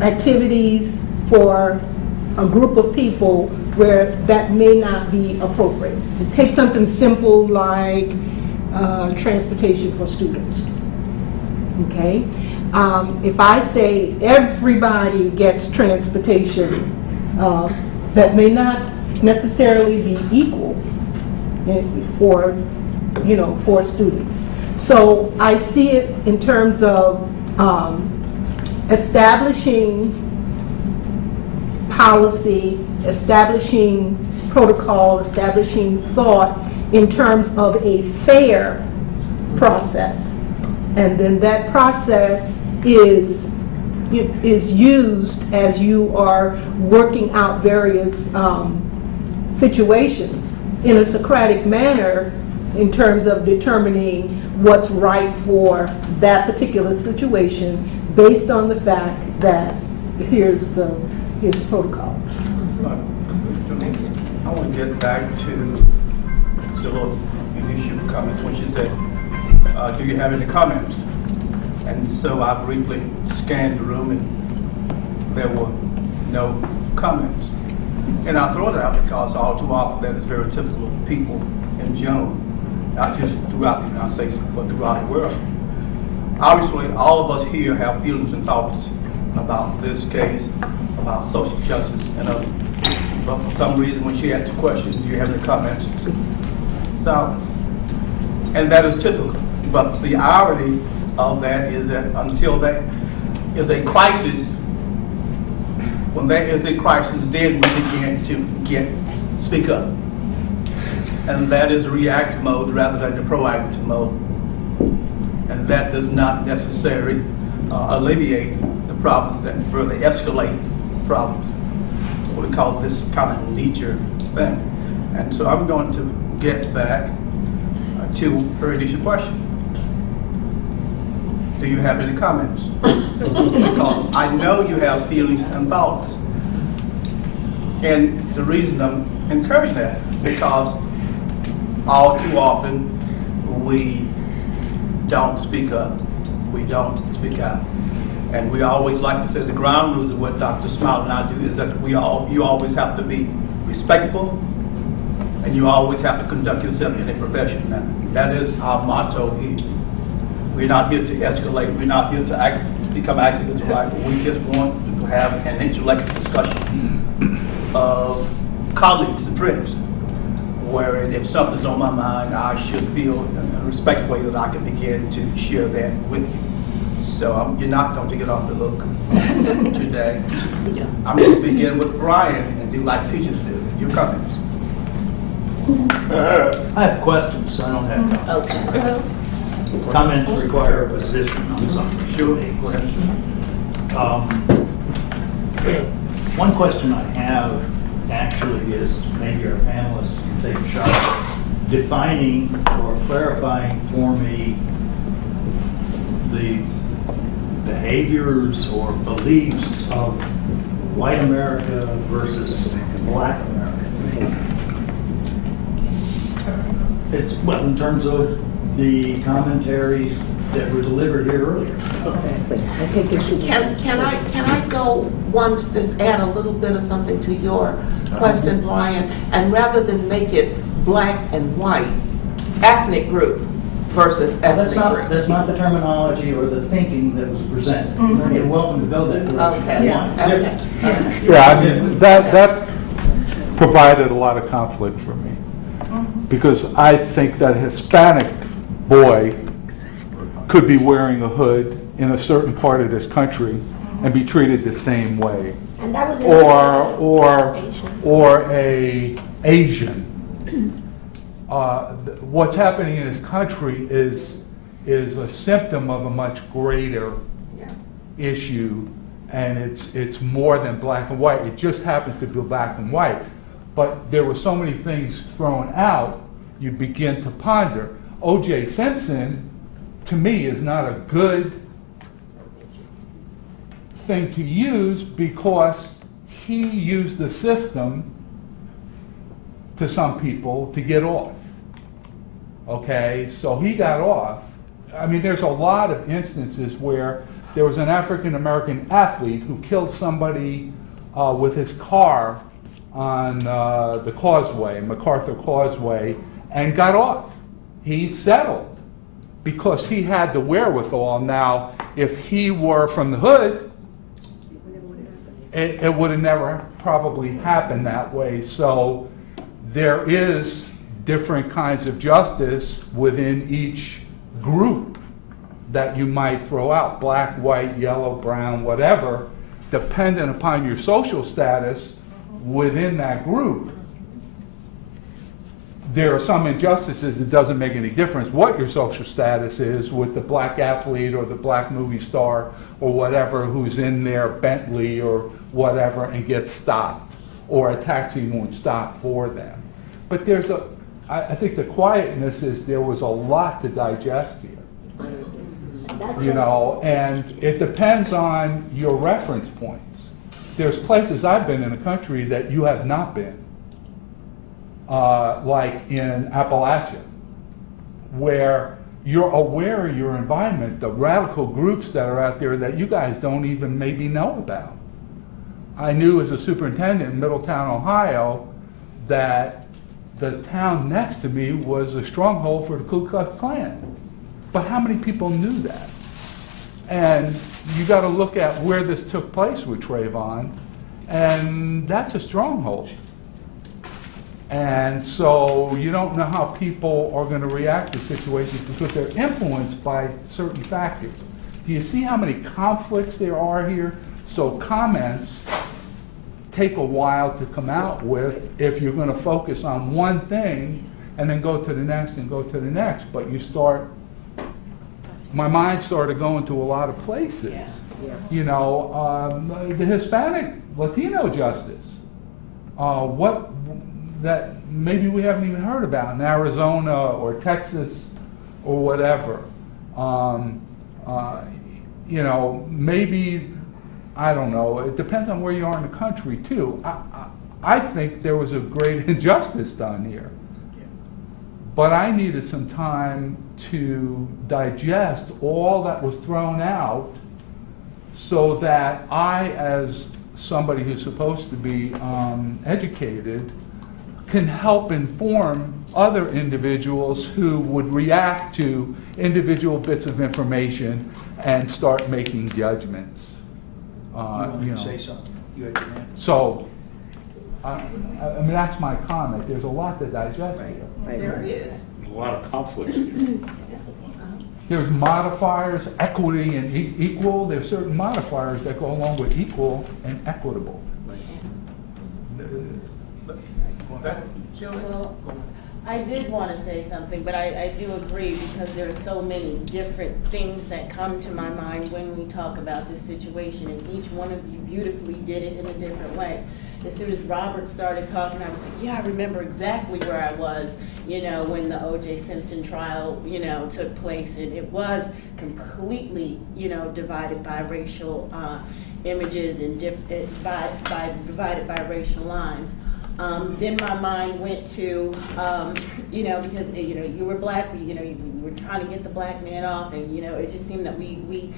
activities for a group of people where that may not be appropriate. Take something simple like transportation for students. Okay? If I say everybody gets transportation, that may not necessarily be equal for, for students. So I see it in terms of establishing policy, establishing protocol, establishing thought in terms of a fair process. And then that process is used as you are working out various situations in a Socratic manner in terms of determining what's right for that particular situation based on the fact that here's the protocol. I want to get back to Dolores' initial comments when she said, do you have any comments? And so I briefly scanned the room and there were no comments. And I throw it out because all too often that is very typical of people in general, not just throughout the United States, but throughout the world. Obviously, all of us here have feelings and thoughts about this case, about social justice and others. But for some reason, when she asked the question, do you have any comments? Silence. And that is typical. But the irony of that is that until there is a crisis, when there is a crisis, then we begin to speak up. And that is reactive mode rather than the proactive mode. And that does not necessarily alleviate the problems that further escalate problems. What we call this kind of knee-jerk thing. And so I'm going to get back to her initial question. Do you have any comments? Because I know you have feelings and thoughts. And the reason I'm encouraging that, because all too often we don't speak up, we don't speak out. And we always like to say the ground rules of what Dr. Smile and I do is that you always have to be respectful and you always have to conduct yourself in a professional manner. That is our motto here. We're not here to escalate, we're not here to become activists, right? We just want to have an intellectual discussion of colleagues and friends, where if something's on my mind, I should feel in a respectful way that I can begin to share that with you. So you're not going to get off the hook today. I'm going to begin with Brian and do like teachers do. Your comments. I have questions, I don't have comments. Okay. Comments require a position on something. Sure. Go ahead. One question I have actually is, maybe our panelists can take a shot at defining or clarifying for me the behaviors or beliefs of white America versus black America. It's, well, in terms of the commentaries that were delivered here earlier. Exactly. I think it should. Can I go once, just add a little bit of something to your question, Brian, and rather than make it black and white, ethnic group versus ethnic group. That's not the terminology or the thinking that was presented. Mm-hmm. You're welcome to go that direction. Okay. Yeah. Yeah, I mean, that provided a lot of conflict for me. Because I think that Hispanic boy could be wearing a hood in a certain part of this country and be treated the same way. And that was or a Asian. What's happening in this country is a symptom of a much greater issue, and it's more than black and white. It just happens to be black and white. But there were so many things thrown out, you begin to ponder. O.J. Simpson, to me, is not a good thing to use because he used the system to some people to get off. Okay, so he got off. I mean, there's a lot of instances where there was an African-American athlete who killed somebody with his car on the causeway, MacArthur Causeway, and got off. He settled because he had the wherewithal. Now, if he were from the hood, it would have never probably happened that way. So there is different kinds of justice within each group that you might throw out, black, white, yellow, brown, whatever, dependent upon your social status within that group. There are some injustices that doesn't make any difference what your social status is with the black athlete or the black movie star or whatever who's in their Bentley or whatever and gets stopped, or a taxi won't stop for them. But there's I think the quietness is there was a lot to digest here. You know, and it depends on your reference points. There's places I've been in the country that you have not been. Like in Appalachia, where you're aware of your environment, the radical groups that are out there that you guys don't even maybe know about. I knew as a superintendent in Middletown, Ohio, that the town next to me was a stronghold for the Ku Klux Klan. But how many people knew that? And you got to look at where this took place with Trayvon, and that's a stronghold. And so you don't know how people are going to react to situations because they're influenced by certain factors. Do you see how many conflicts there are here? So comments take a while to come out with if you're going to focus on one thing and then go to the next and go to the next. But you start, my mind started going to a lot of places. You know, the Hispanic, Latino justice. What that maybe we haven't even heard about in Arizona or Texas or whatever. You know, maybe, I don't know, it depends on where you are in the country too. I think there was a great injustice done here. But I needed some time to digest all that was thrown out so that I, as somebody who's supposed to be educated, can help inform other individuals who would react to individual bits of information and start making judgments. You wanted You to know. say something? You had your hand. So, I mean, that's my comment. There's a lot to digest here. There is. A lot of conflicts. There's modifiers, equity and equal. There's certain modifiers that go along with equal and equitable. Well, I did want to say something, but I do agree because there are so many different things that come to my mind when we talk about this situation, and each one of you beautifully did it in a different way. As soon as Robert started talking, I was like, yeah, I remember exactly where I was, you know, when the O.J. Simpson trial, you know, took place, and it was completely, you know, divided by racial images and divided by racial lines. Then my mind went to, you know, because, you know, you were black, you know, we were trying to get the black man off, and, you know, it just seemed that we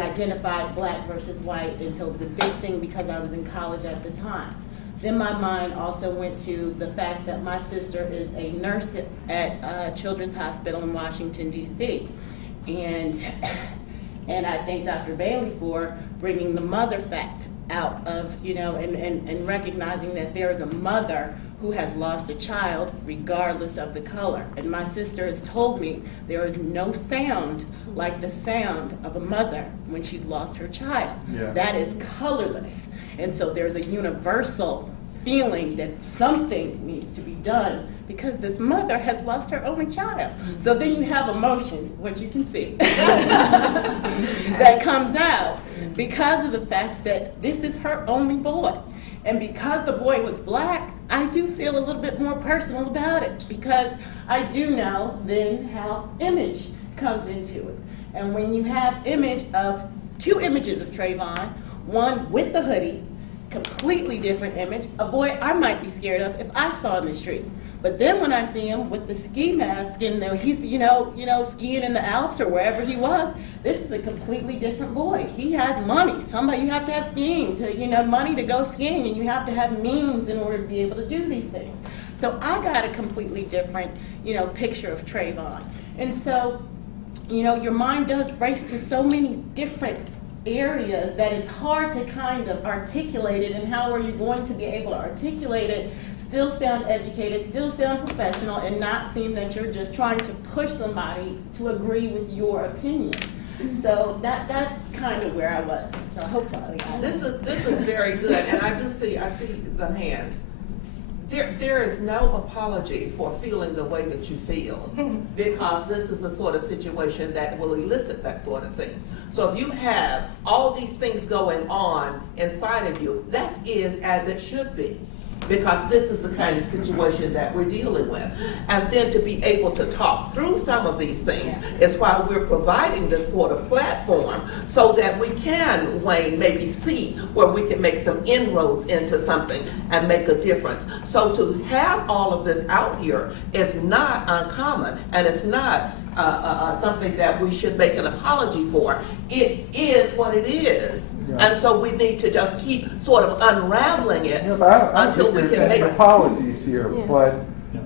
identified black versus white, and so it was a big thing because I was in college at the time. Then my mind also went to the fact that my sister is a nurse at Children's Hospital in Washington, D.C., and I thank Dr. Bailey for bringing the mother fact out of, you know, and recognizing that there is a mother who has lost a child regardless of the color. And my sister has told me there is no sound like the sound of a mother when she's lost her child. Yeah. That is colorless. And so there's a universal feeling that something needs to be done because this mother has lost her only child. So then you have emotion, what you can see, that comes out because of the fact that this is her only boy. And because the boy was black, I do feel a little bit more personal about it because I do know then how image comes into it. And when you have two images of Trayvon, one with the hoodie completely different image, a boy I might be scared of if I saw in the street. But then when I see him with the ski mask and he's, skiing in the Alps or wherever he was, this is a completely different boy. He has money. You have to have skiing money to go skiing, and you have to have means in order to be able to do these things. So I got a completely different, picture of Trayvon. And so, your mind does race to so many different areas that it's hard to kind of articulate it, and how are you going to be able to articulate it, still sound educated, still sound professional, and not seem that you're just trying to push somebody to agree with your opinion. So that's kind of where I was. So hopefully This is very good, and I see the hands. There is no apology for feeling the way that you feel, because this is the sort of situation that will elicit that sort of thing. So if you have all these things going on inside of you, that is as it should be, because this is the kind of situation that we're dealing with. And then to be able to talk through some of these things is why we're providing this sort of platform, so that we can, Wayne, maybe see where we can make some inroads into something and make a difference. So to have all of this out here is not uncommon, and it's not something that we should make an apology for. It is what it is. Yeah. And so we need to just keep sort of unraveling it Yeah, but I until don't we think can there's make. any apologies here,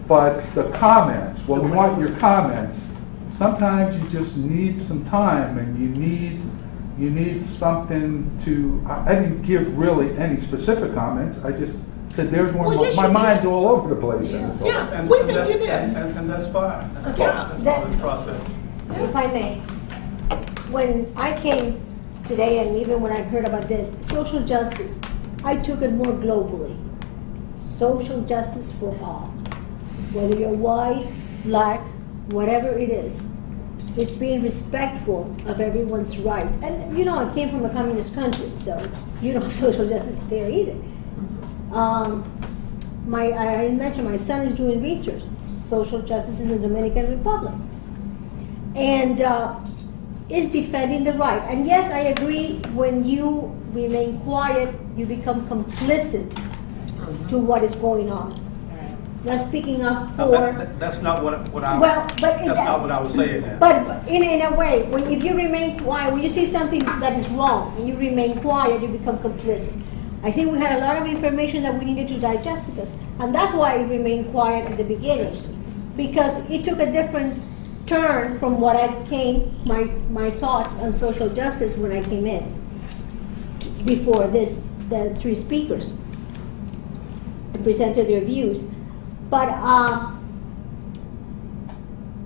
but the comments, well, we want your comments. Sometimes you just need some time, and you need something to, I didn't give really any specific comments, I just said there's one, Well, yes, my you mind's did. all over the place. And so- Yeah, we think that's- you did. And that's fine. That's Okay. fine. That's part of the process. If I may, when I came today, and even when I heard about this, social justice, I took it more globally. Social justice for all. Whether you're white, black, whatever it is. It's being respectful of everyone's right. And I came from a communist country, so social justice there either. I mentioned my son is doing research, social justice in the Dominican Republic. And is defending the right. And yes, I agree, when you remain quiet, you become complicit to what is going on. Not speaking up No, for. that's not what I. Well, but That's not what I was saying. Now. But in a way, if you remain quiet, when you see something that is wrong and you remain quiet, you become complicit. I think we had a lot of information that we needed to digest and that's why I remained quiet at the beginning, because it took a different turn from what my thoughts on social justice when I came in. Before this, the three speakers presented their views. But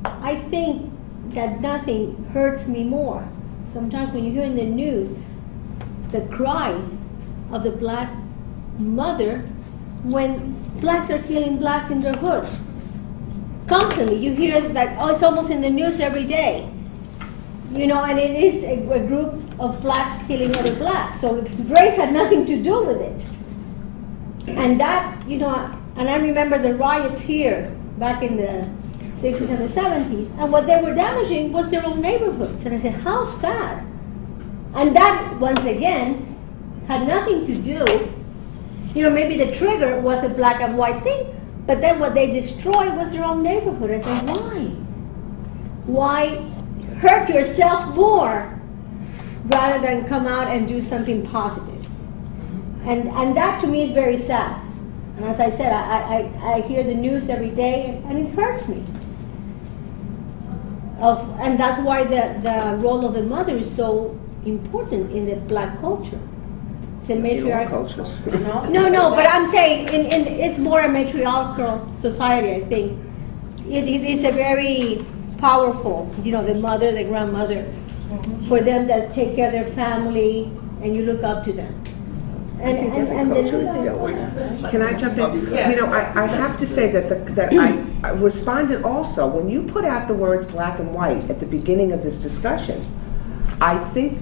I think that nothing hurts me more. Sometimes when you hear in the news the cry of the black mother when blacks are killing blacks in their hoods. Constantly, you hear that, it's almost in the news every day. And it is a group of blacks killing other blacks. So race had nothing to do with it. And that, and I remember the riots here back in the 60s and the 70s, and what they were damaging was their own neighborhoods. And I said, how sad. And that, once again, had nothing to do, maybe the trigger was a black and white thing, but then what they destroyed was their own neighborhood. I said, why? Why hurt yourself more rather than come out and do something positive? And that to me is very sad. And as I said, I hear the news every day, and it hurts me. And that's why the role of the mother is so important in the black culture. It's a matriarchal. No, but I'm saying it's more a matriarchal society, I think. It is a very powerful, the mother, the grandmother, for them that take care of their family, and you look up to them. And the news. Can I jump in? Yeah. I have to say that I responded also, when you put out the words black and white at the beginning of this discussion, I think,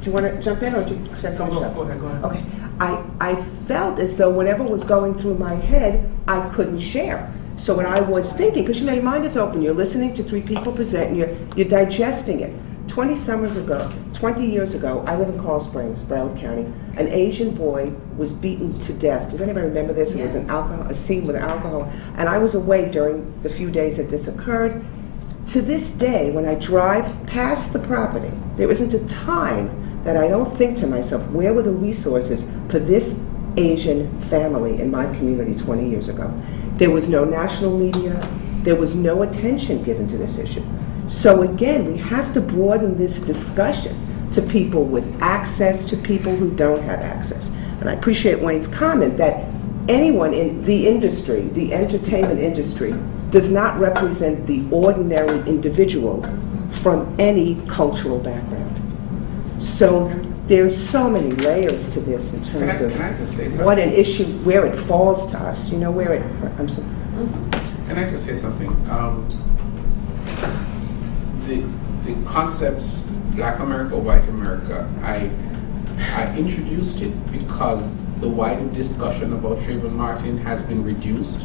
do you want to jump in, or should I finish up? Go ahead. Okay. I felt as though whatever was going through my head, I couldn't share. So when I was thinking, because your mind is open, you're listening to three people present, and you're digesting it. 20 years ago, I live in Coral Springs, Broward County, an Asian boy was beaten to death. Does anybody remember this? It was a scene with alcohol. And I was away during the few days that this occurred. To this day, when I drive past the property, there isn't a time that I don't think to myself, where were the resources for this Asian family in my community 20 years ago? There was no national media. There was no attention given to this issue. So again, we have to broaden this discussion to people with access, to people who don't have access. And I appreciate Wayne's comment that anyone in the industry, the entertainment industry, does not represent the ordinary individual from any cultural background. So there's so many layers to this in terms Can I just say of something? what an issue, where it falls to us, you know, where it, I'm sorry. Can I just say something? The concepts Black America, White America, I introduced it because the wider discussion about Trayvon Martin has been reduced,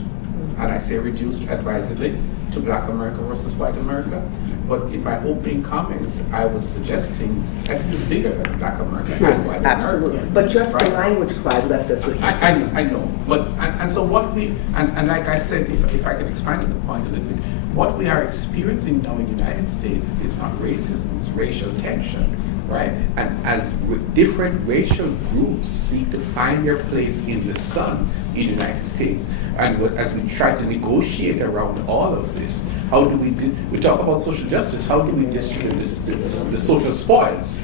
and I say reduced advisedly, to Black America versus White America. But in my opening comments, I was suggesting that he's bigger than Black America and White Absolutely. America. But just the Right? language, Clyde, left us with. I know, but and so what we and like I said, if I can expand on the point a little bit, what we are experiencing now in the United States is not racism; it's racial tension, right? And as different racial groups seek to find their place in the sun in the United States, and as we try to negotiate around all of this, how do we talk about social justice? How do we distribute the social spoils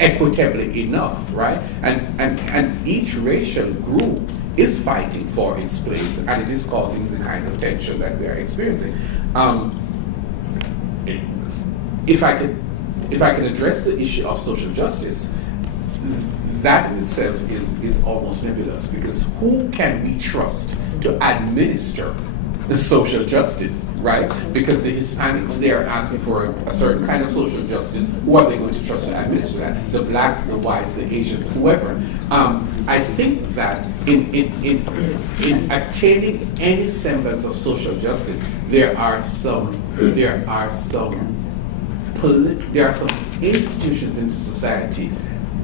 equitably enough, right? And each racial group is fighting for its place, and it is causing the kinds of tension that we are experiencing. If I can address the issue of social justice, that in itself is almost nebulous, because who can we trust to administer the social justice, right? Because the Hispanics, they are asking for a certain kind of social justice. Who are they going to trust to administer that? The blacks, the whites, the Asians, whoever. I think that in attaining any semblance of social justice, there are some institutions into society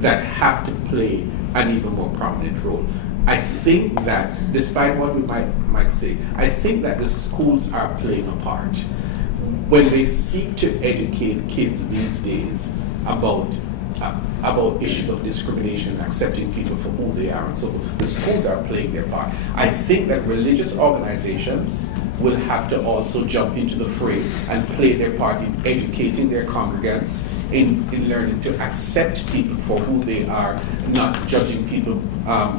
that have to play an even more prominent role. I think that, despite what we might say, I think that the schools are playing a part when they seek to educate kids these days about issues of discrimination, accepting people for who they are, and so the schools are playing their part. I think that religious organizations will have to also jump into the fray and play their part in educating their congregants, in learning to accept people for who they are, not judging people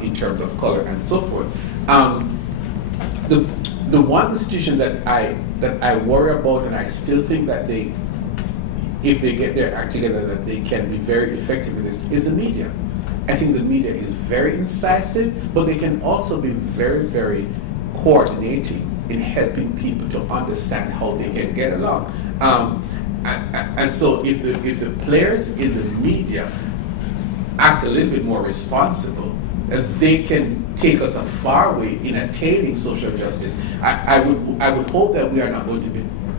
in terms of color and so forth. The one institution that I worry about, and I still think that if they get their act together, that they can be very effective in this, is the media. I think the media is very incisive, but they can also be very, very coordinating in helping people to understand how they can get along. And so if the players in the media act a little bit more responsible, they can take us a far way in attaining social justice. I would hope that we are not going to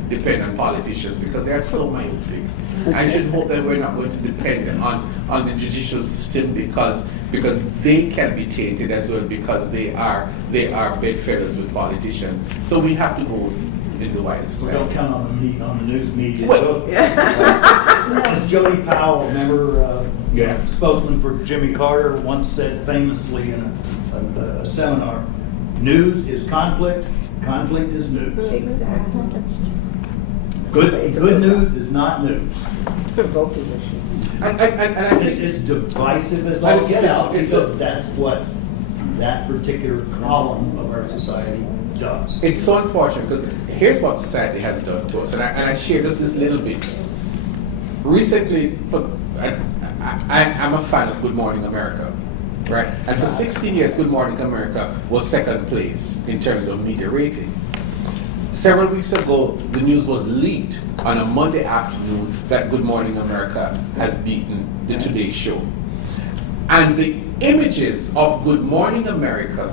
depend on politicians, because they are so myopic. I should hope that we're not going to depend on the judicial system, because they can be tainted as well, because they are bedfellows with politicians. So we have to go in the wider society. We don't count on the news media. Well, As Jody Powell, remember, Yeah. spokesman for Jimmy Carter, once said famously in a seminar, "News is conflict, conflict is news." Exactly. Good news is not news. Voting issue. And I think It's divisive as And all it's- get it's- out, it's a- because that's what that particular column of our society does. it's so unfortunate, because here's what society has done to us, and I share just this little bit. Recently, I'm a fan of Good Morning America, right? And for 16 years, Good Morning America was second place in terms of media rating. Several weeks ago, the news was leaked on a Monday afternoon that Good Morning America has beaten the Today Show. And the images of Good Morning America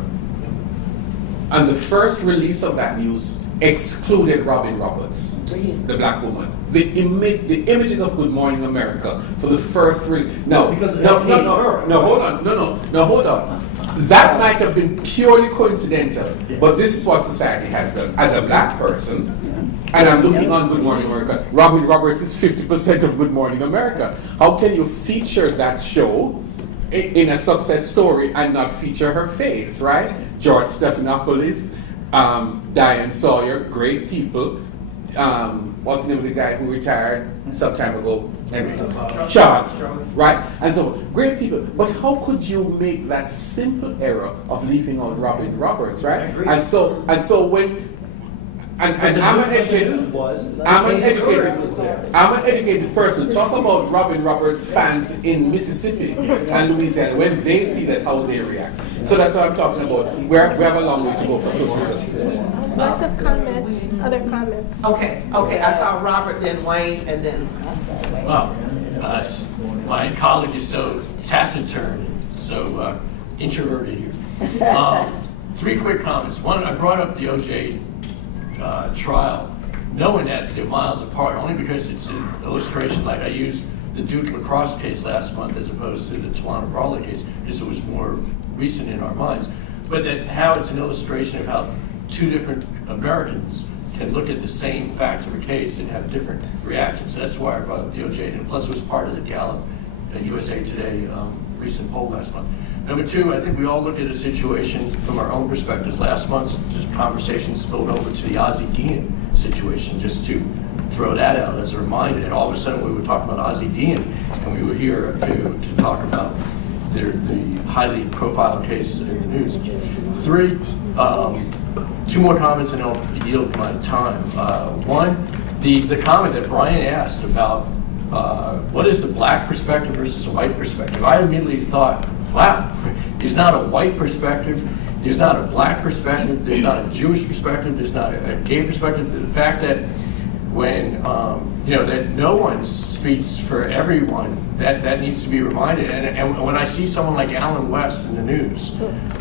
on the first release of that news excluded Robin Roberts, the black woman. The images of Good Morning America for the first three. No, Because of no, that no, Kate no, Burke. no, hold on, no, hold on. That might have been purely coincidental, but this is what society has done. As a black person, and I'm looking on Good Morning America, Robin Roberts is 50% of Good Morning America. How can you feature that show in a success story and not feature her face, right? George Stephanopoulos, Diane Sawyer, great people. What's the name of the guy who retired some time ago? Charles, right? And so, great people. But how could you make that simple error of leaving out Robin Roberts, right? I agree. And so when and I'm an educated person. Talk about Robin Roberts fans in Mississippi and Louisiana when they see that, how they react. So that's what I'm talking about. We have a long way to go for social justice. Other comments. Okay, I saw Robert, then Wayne, and then. Well, my colleague is so taciturn, so introverted here. 3 quick comments. One, I brought up the OJ trial, knowing that they're miles apart, only because it's an illustration. Like I used the Duke lacrosse case last month as opposed to the Tawana Brawley case, because it was more recent in our minds. But that how it's an illustration of how two different Americans can look at the same facts of a case and have different reactions. So that's why I brought up the OJ, and plus it was part of the Gallup USA Today recent poll last month. Number 2, I think we all look at a situation from our own perspectives. Last month's conversation spilled over to the Ozzie Guillen situation, just to throw that out as a reminder. And all of a sudden we were talking about Ozzie Guillen, and we were here to talk about the highly profiled case in the news. 3, 2 more comments and I'll yield my time. 1, the comment that Brian asked about what is the black perspective versus a white perspective. I immediately thought, wow, there's not a white perspective, there's not a black perspective, there's not a Jewish perspective, there's not a gay perspective. The fact that when, that no one speaks for everyone, that needs to be reminded. And when I see someone like Alan West in the news,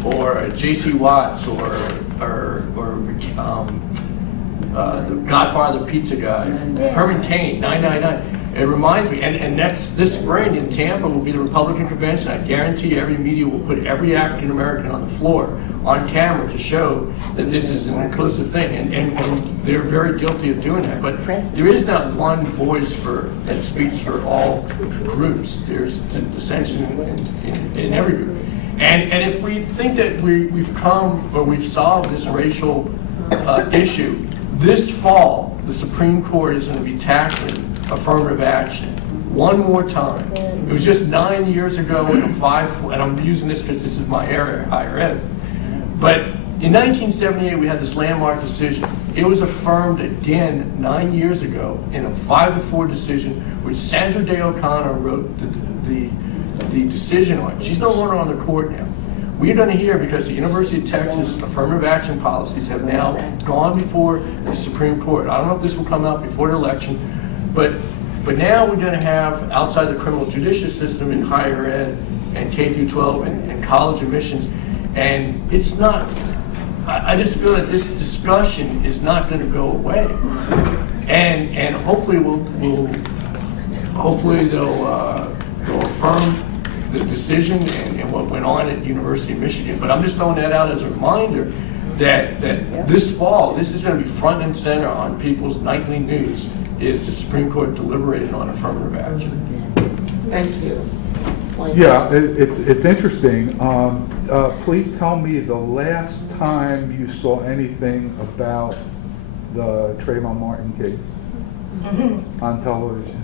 or J.C. Watts, or the Godfather Pizza guy, Herman Cain, 999. It reminds me, and this spring in Tampa will be the Republican convention. I guarantee every media will put every African American on the floor, on camera, to show that this is an inclusive thing. And they're very guilty of doing that. But there is not one voice that speaks for all groups. There's dissension in every group. And if we think that we've solved this racial issue, this fall, the Supreme Court is going to be tackling affirmative action one more time. It was just 9 years ago in a 5, and I'm using this because this is my area, higher ed. But in 1978, we had this landmark decision. It was affirmed again 9 years ago in a 5-4 decision, which Sandra Day O'Connor wrote the decision on. She's no longer on the court now. We're going to hear, because the University of Texas affirmative action policies have now gone before the Supreme Court. I don't know if this will come out before the election, but now we're going to have, outside the criminal judicial system, in higher ed and K through 12 and college admissions, and it's not. I just feel that this discussion is not going to go away, and hopefully they'll affirm the decision and what went on at University of Michigan. But I'm just throwing that out as a reminder that this fall, this is going to be front and center on people's nightly news, is the Supreme Court deliberated on affirmative action. Thank you. Yeah, it's interesting. Please tell me the last time you saw anything about the Trayvon Martin case on television.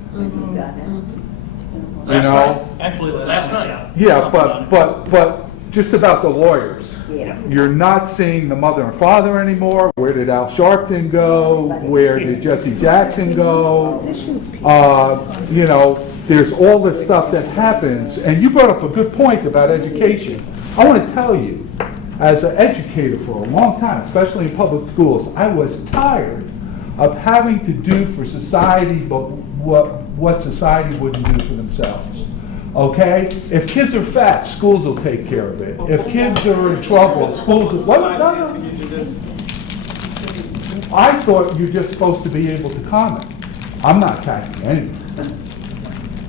You know? Actually, Last night. Yeah, but just about the lawyers. Yeah. You're not seeing the mother and father anymore. Where did Al Sharpton go? Where did Jesse Jackson go? There's all this stuff that happens. And you brought up a good point about education. I want to tell you, as an educator for a long time, especially in public schools, I was tired of having to do for society but what society wouldn't do for themselves. Okay? If kids are fat, schools will take care of it. If kids are in trouble, schools will... I thought you're just supposed to be able to comment. I'm not attacking anyone.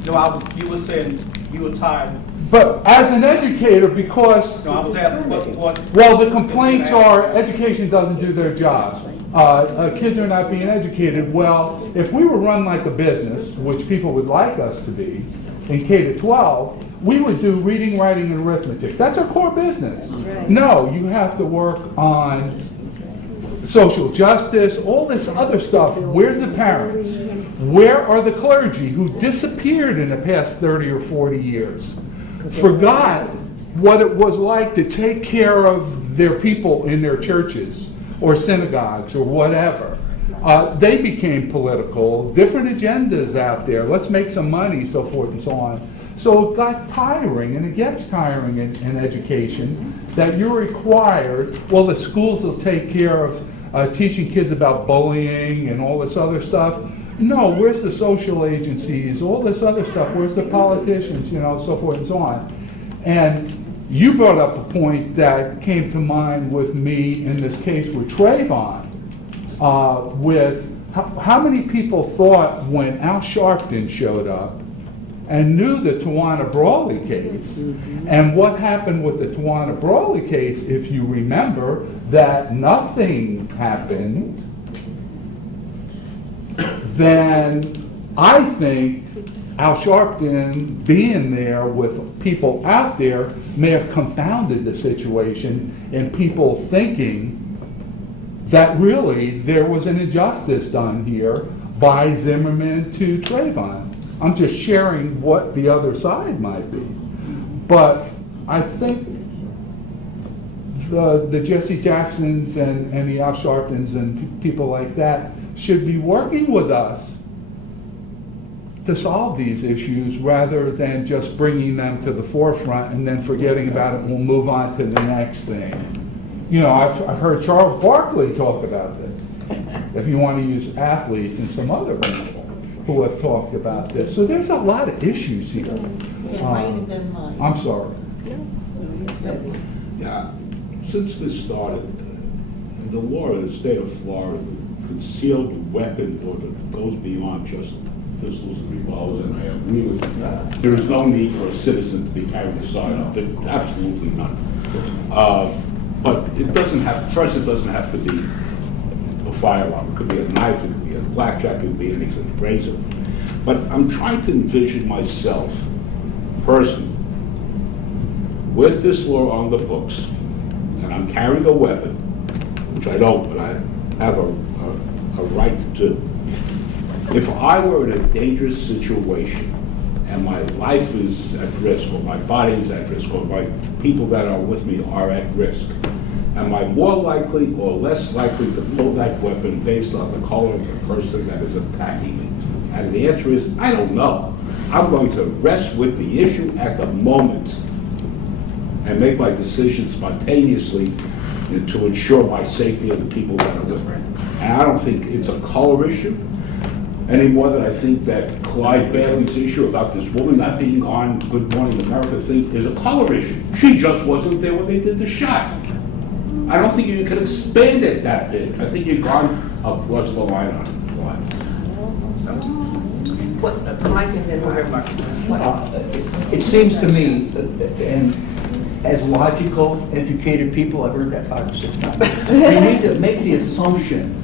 No, you were saying you were tired. But as an educator, because, No, I was asking what. well, the complaints are education doesn't do their job. Kids are not being educated. Well, if we were run like a business, which people would like us to be, in K to 12, we would do reading, writing, and arithmetic. That's our core business. No, you have to work on social justice, all this other stuff. Where's the parents? Where are the clergy who disappeared in the past 30 or 40 years? Forgot what it was like to take care of their people in their churches or synagogues or whatever. They became political, different agendas out there. Let's make some money, so forth and so on. So it got tiring, and it gets tiring in education, that you're required, well, the schools will take care of teaching kids about bullying and all this other stuff. No, where's the social agencies, all this other stuff, where's the politicians, so forth and so on. And you brought up a point that came to mind with me in this case with Trayvon, with how many people thought when Al Sharpton showed up and knew the Tawana Brawley case, and what happened with the Tawana Brawley case, if you remember, that nothing happened, then I think Al Sharpton being there with people out there may have confounded the situation and people thinking that really there was an injustice done here by Zimmerman to Trayvon. I'm just sharing what the other side might be. But I think the Jesse Jacksons and the Al Sharptons and people like that should be working with us to solve these issues rather than just bringing them to the forefront and then forgetting about it and we'll move on to the next thing. I've heard Charles Barkley talk about this. If you want to use athletes and some other people who have talked about this. So there's a lot of issues here. I'm sorry. Yeah, since this started, the law in the state of Florida, concealed weapon or that goes beyond just pistols and revolvers, and I agree with you. There is no need for a citizen to be carrying a sidearm. Absolutely none. But it doesn't have, first it doesn't have to be a firearm. It could be a knife, it could be a blackjack, it could be anything, a razor. But I'm trying to envision myself, personally, with this law on the books, and I'm carrying a weapon, which I don't, but I have a right to do. If I were in a dangerous situation and my life is at risk, or my body is at risk, or my people that are with me are at risk, am I more likely or less likely to pull that weapon based on the color of the person that is attacking me? And the answer is, I don't know. I'm going to rest with the issue at the moment and make my decision spontaneously to ensure my safety of the people that are with me. And I don't think it's a color issue any more than I think that Clyde Bailey's issue about this woman not being on Good Morning America thing is a color issue. She just wasn't there when they did the shot. I don't think you can expand it that big. I think you've gone across the line on it. It seems to me, and as logical, educated people, I've heard that 5 or 6 times, you need to make the assumption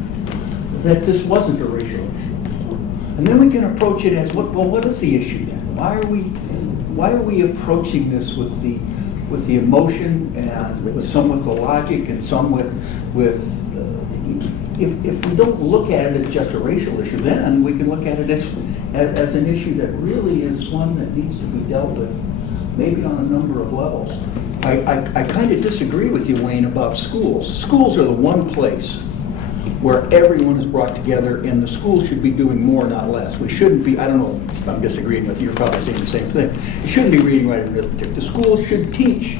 that this wasn't a racial issue. And then we can approach it as, what is the issue then? Why are we approaching this with the emotion and with some with the logic and some with if we don't look at it as just a racial issue, then we can look at it as an issue that really is one that needs to be dealt with maybe on a number of levels. I kind of disagree with you, Wayne, about schools. Schools are the one place where everyone is brought together, and the schools should be doing more, not less. We shouldn't be, I don't know if I'm disagreeing with you, you're probably saying the same thing. It shouldn't be reading, writing, arithmetic. The schools should teach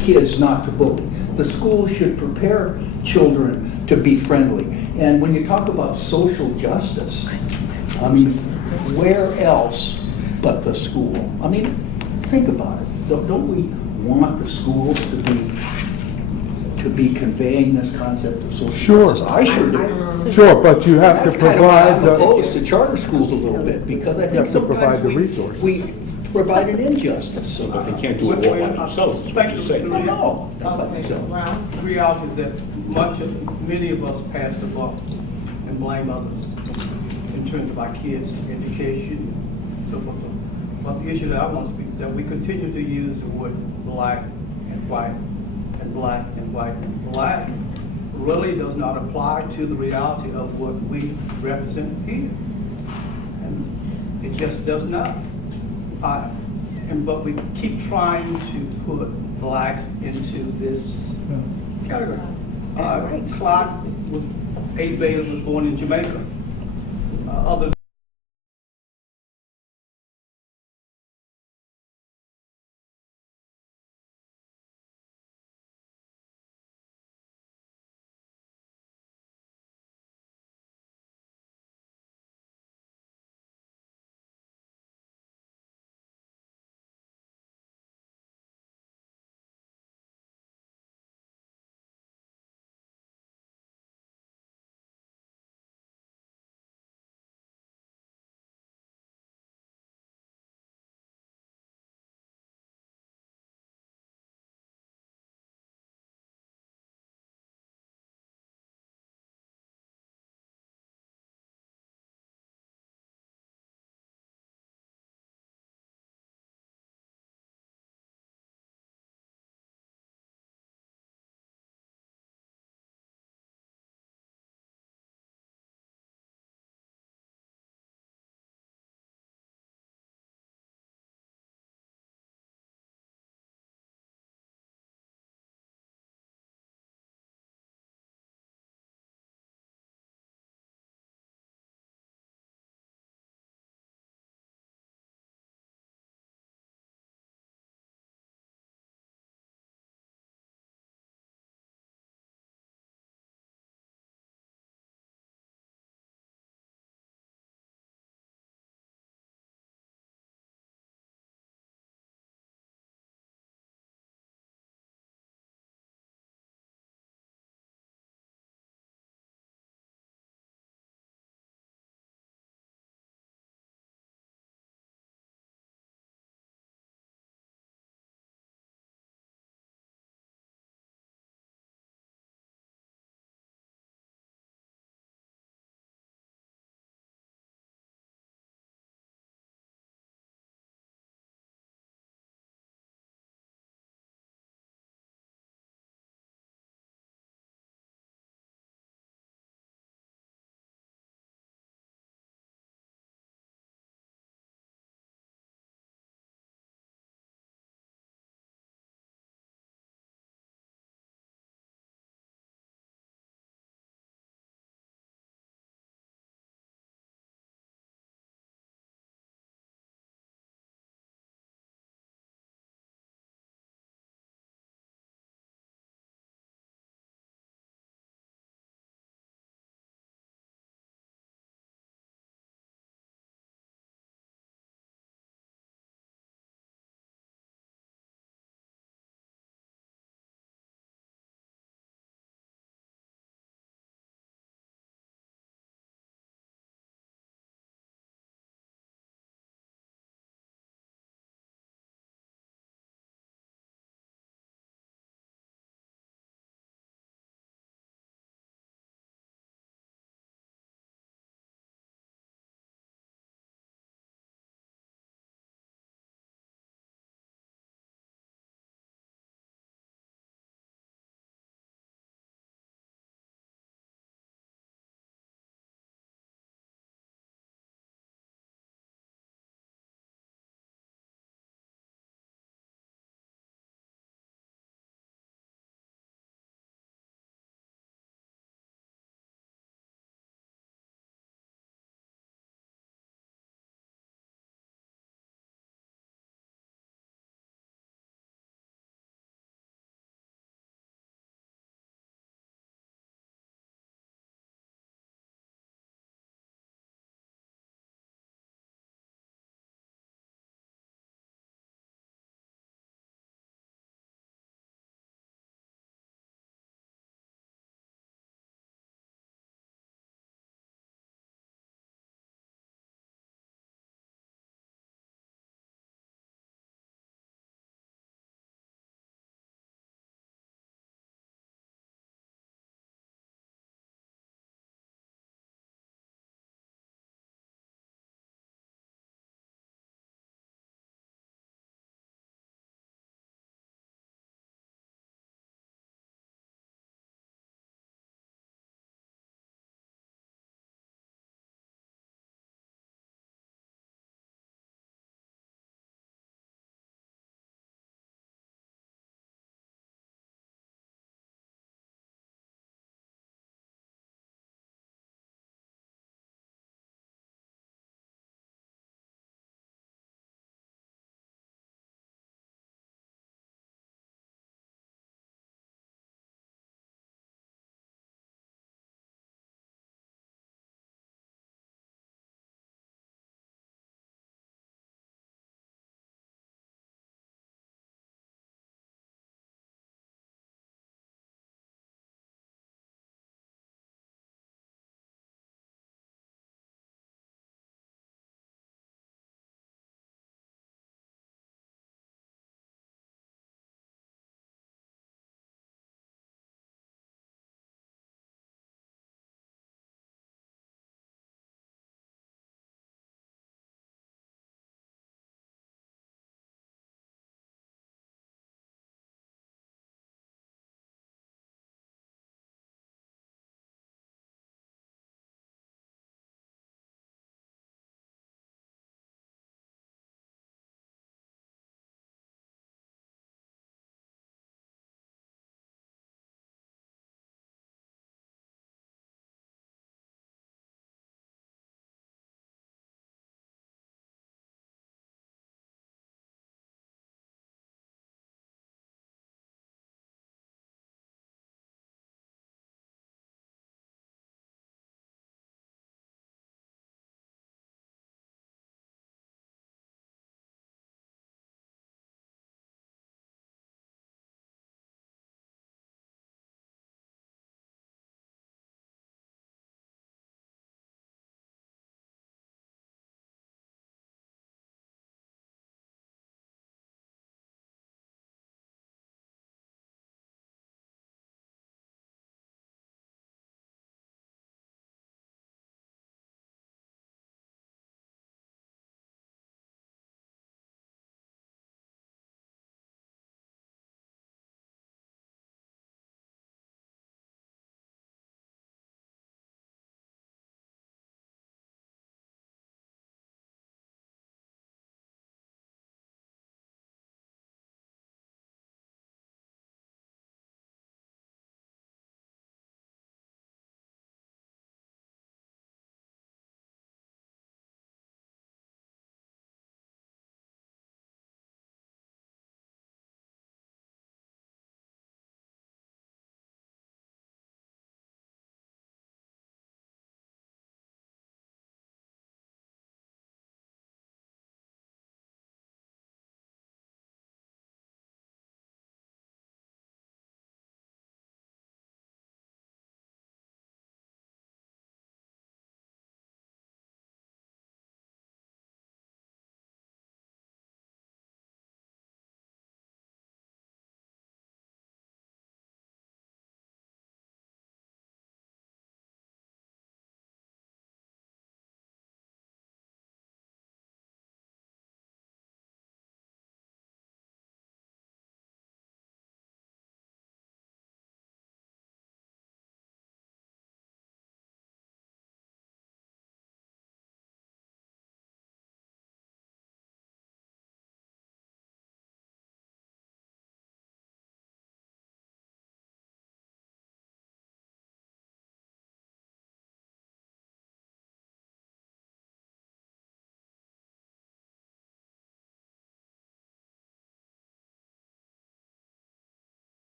kids not to bully. The schools should prepare children to be friendly. And when you talk about social justice, I mean, where else but the school? I mean, think about it. Don't we want the schools to to be conveying this concept of social Sure. justice. I sure do. Sure, but you have That's to kind of why provide I'm the, opposed to charter schools a little bit, because I You think have to provide sometimes the we, resources. we provide an injustice. So, but they can't do it all by themselves, is what you're saying. No, not by Okay, themselves. Round. The reality is that many of us pass the buck and blame others in terms of our kids' education, so forth. But the issue that I want to speak is that we continue to use the word black and white and black and white and black really does not apply to the reality of what we represent here. And it just does not. But we keep trying to put blacks into this category. Clark was, A. Bailey was born in Jamaica. Other